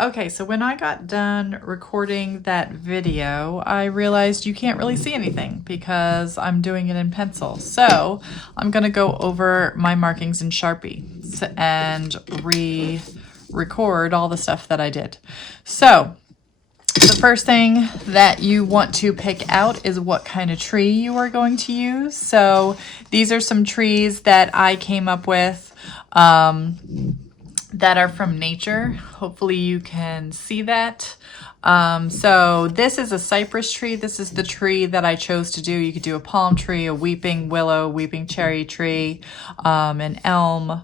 Okay, so when I got done recording that video, I realized you can't really see anything because I'm doing it in pencil. So I'm gonna go over my markings in Sharpie and re-record all the stuff that I did. So the first thing that you want to pick out is what kind of tree you are going to use. So these are some trees that I came up with that are from nature. Hopefully you can see that. So this is a cypress tree. This is the tree that I chose to do. You could do a palm tree, a weeping willow, weeping cherry tree, an elm,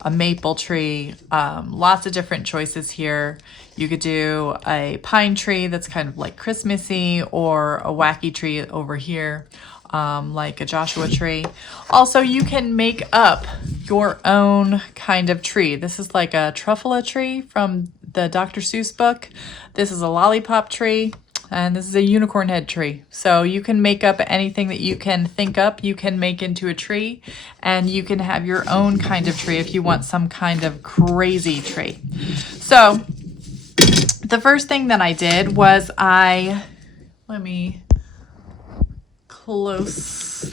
a maple tree, lots of different choices here. You could do a pine tree that's kind of like Christmassy, or a wacky tree over here, like a Joshua tree. Also, you can make up your own kind of tree. This is like a truffula tree from the Dr. Seuss book. This is a lollipop tree. And this is a unicorn head tree. So you can make up anything that you can think up, you can make into a tree, and you can have your own kind of tree if you want some kind of crazy tree. So the first thing that I did was let me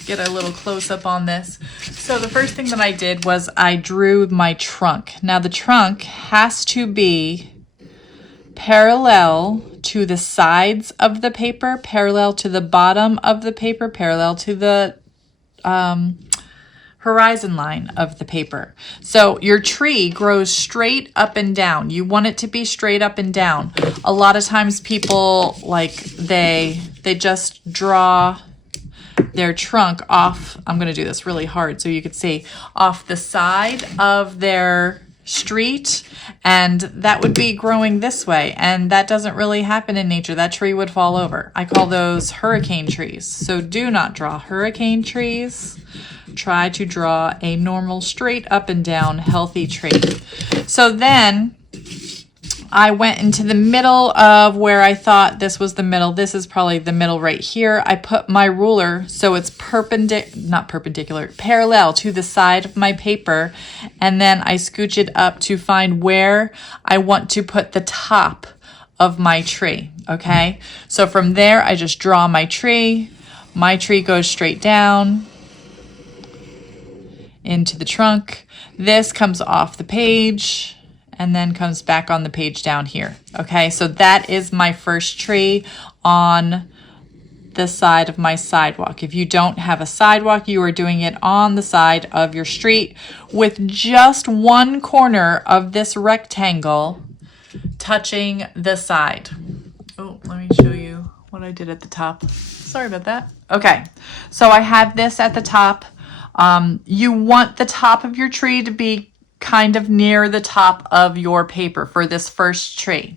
get a little close up on this. So the first thing that I did was I drew my trunk. Now the trunk has to be parallel to the sides of the paper, parallel to the bottom of the paper, parallel to the horizon line of the paper. So your tree grows straight up and down. You want it to be straight up and down. A lot of times people they just draw their trunk off. I'm going to do this really hard so you could see, off the side of their street, and that would be growing this way, and that doesn't really happen in nature. That tree would fall over. I call those hurricane trees. So do not draw hurricane trees. Try to draw a normal, straight up and down, healthy tree. So then I went into the middle of where I thought this was the middle. This is probably the middle right here. I put my ruler so it's parallel to the side of my paper. And then I scooch it up to find where I want to put the top of my tree. Okay. So from there, I just draw my tree. My tree goes straight down into the trunk. This comes off the page and then comes back on the page down here. Okay, so that is my first tree on the side of my sidewalk. If you don't have a sidewalk, you are doing it on the side of your street with just one corner of this rectangle touching the side. Oh, let me show you what I did at the top. Sorry about that. Okay, so I have this at the top. You want the top of your tree to be kind of near the top of your paper for this first tree.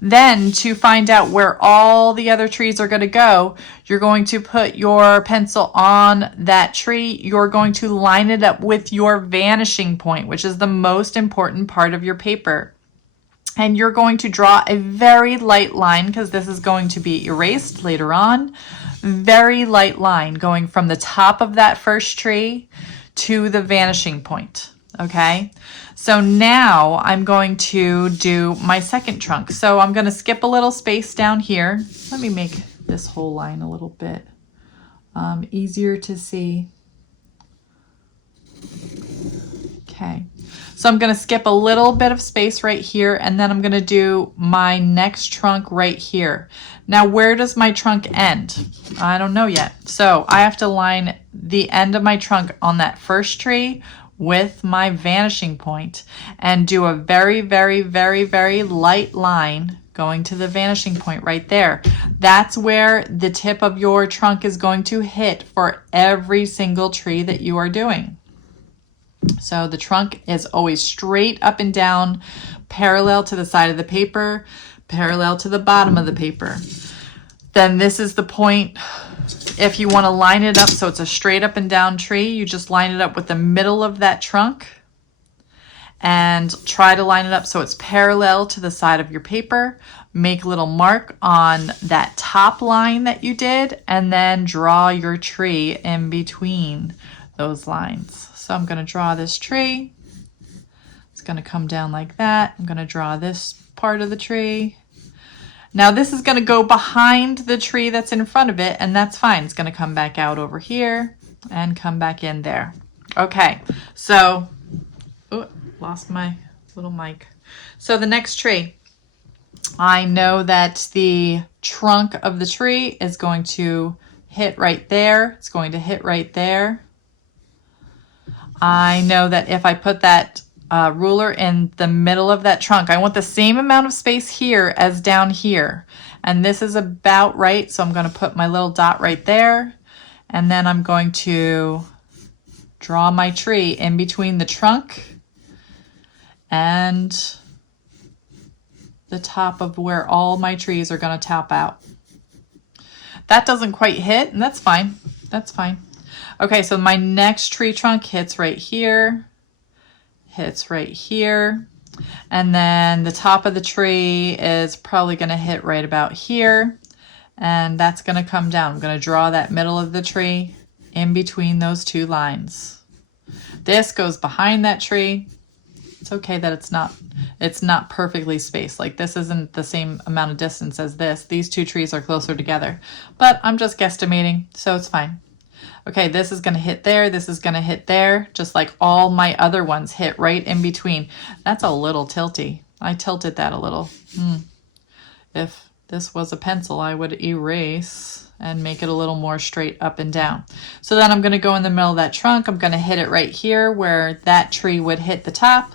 Then to find out where all the other trees are going to go, you're going to put your pencil on that tree. You're going to line it up with your vanishing point, which is the most important part of your paper. And you're going to draw a very light line, because this is going to be erased later on. Very light line going from the top of that first tree to the vanishing point. Okay, so now I'm going to do my second trunk. So I'm going to skip a little space down here. Let me make this whole line a little bit easier to see. Okay, so I'm going to skip a little bit of space right here, and then I'm going to do my next trunk right here. Now, where does my trunk end? I don't know yet. So I have to line the end of my trunk on that first tree with my vanishing point and do a very, very, very, very light line going to the vanishing point right there. That's where the tip of your trunk is going to hit for every single tree that you are doing. So the trunk is always straight up and down, parallel to the side of the paper, parallel to the bottom of the paper. Then this is the point. If you want to line it up so it's a straight up and down tree, you just line it up with the middle of that trunk and try to line it up so it's parallel to the side of your paper. Make a little mark on that top line that you did, and then draw your tree in between those lines. So I'm going to draw this tree. It's going to come down like that. I'm going to draw this part of the tree. Now this is going to go behind the tree that's in front of it, and that's fine. It's going to come back out over here and come back in there. Okay, so, oh, lost my little mic. So the next tree, I know that the trunk of the tree is going to hit right there. It's going to hit right there. I know that if I put that ruler in the middle of that trunk, I want the same amount of space here as down here. And this is about right, so I'm going to put my little dot right there. And then I'm going to draw my tree in between the trunk and the top of where all my trees are going to top out. That doesn't quite hit, and that's fine. That's fine. Okay, so my next tree trunk hits right here, hits right here, and then the top of the tree is probably going to hit right about here, and that's going to come down. I'm going to draw that middle of the tree in between those two lines. This goes behind that tree. It's okay that it's not perfectly spaced. Like this isn't the same amount of distance as this. These two trees are closer together, but I'm just guesstimating, so it's fine. Okay, this is going to hit there. This is going to hit there, just like all my other ones hit right in between. That's a little tilty. I tilted that a little. If this was a pencil, I would erase and make it a little more straight up and down. So then I'm going to go in the middle of that trunk. I'm going to hit it right here where that tree would hit the top.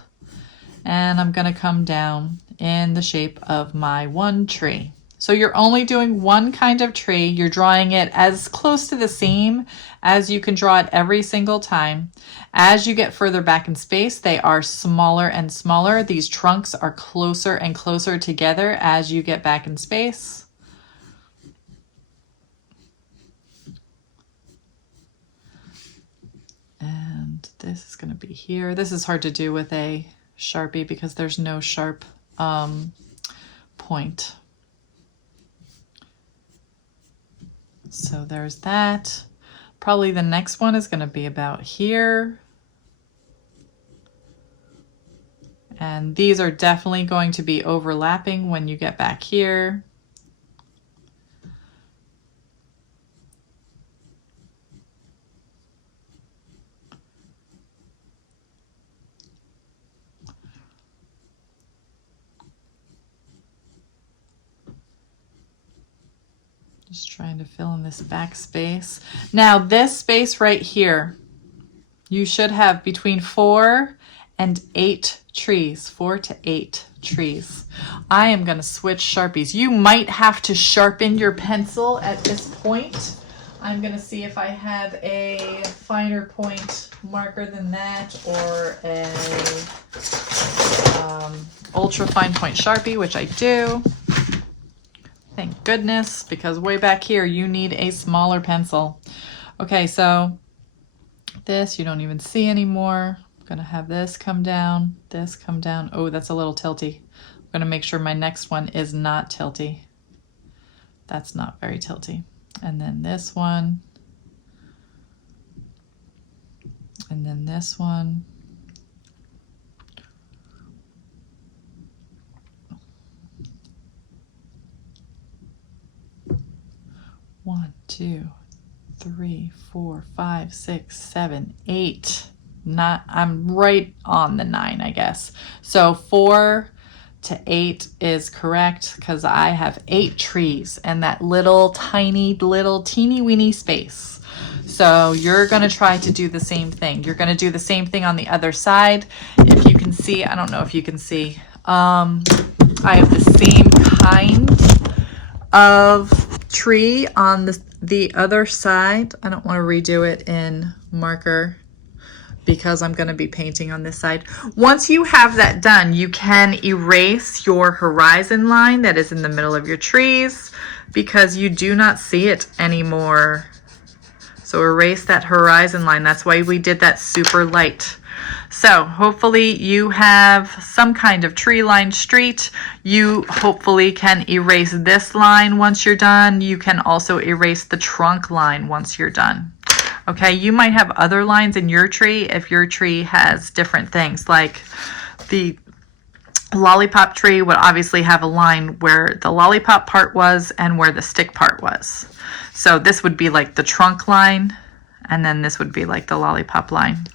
And I'm going to come down in the shape of my one tree. So you're only doing one kind of tree. You're drawing it as close to the same as you can draw it every single time. As you get further back in space, they are smaller and smaller. These trunks are closer and closer together as you get back in space. And this is going to be here. This is hard to do with a Sharpie because there's no sharp point. So there's that. Probably the next one is going to be about here. And these are definitely going to be overlapping when you get back here. Just trying to fill in this back space. Now this space right here, you should have between 4 and 8 trees, 4 to 8 trees. I am going to switch Sharpies. You might have to sharpen your pencil at this point. I'm going to see if I have a finer point marker than that or a ultra fine point Sharpie, which I do. Thank goodness, because way back here you need a smaller pencil. Okay, so this you don't even see anymore. I'm gonna have this come down, this come down. Oh, that's a little tilty. I'm gonna make sure my next one is not tilty. That's not very tilty. And then this one. And then this one. 1, 2, 3, 4, 5, 6, 7, 8. I'm right on the 9, I guess. So 4 to 8 is correct because I have 8 trees and that little tiny little teeny weeny space. So you're going to try to do the same thing. You're going to do the same thing on the other side. If you can see, I don't know if you can see, I have the same kind of tree on the other side. I don't want to redo it in marker because I'm going to be painting on this side. Once you have that done, you can erase your horizon line that is in the middle of your trees because you do not see it anymore. So erase that horizon line. That's why we did that super light. So hopefully you have some kind of tree lined street. You hopefully can erase this line once you're done. You can also erase the trunk line once you're done. Okay, you might have other lines in your tree if your tree has different things. Like The lollipop tree would obviously have a line where the lollipop part was and where the stick part was. So this would be like the trunk line, and then this would be like the lollipop line.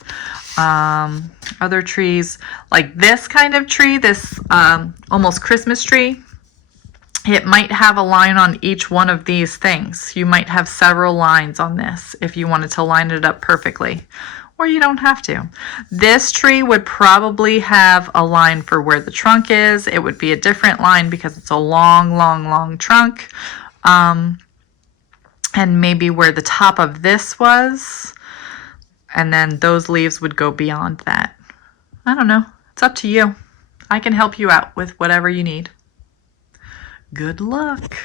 Other trees, like this kind of tree, this almost Christmas tree, it might have a line on each one of these things. You might have several lines on this if you wanted to line it up perfectly, or you don't have to. This tree would probably have a line for where the trunk is. It would be a different line because it's a long, long, long trunk. And maybe where the top of this was, and then those leaves would go beyond that. I don't know. It's up to you. I can help you out with whatever you need. Good luck.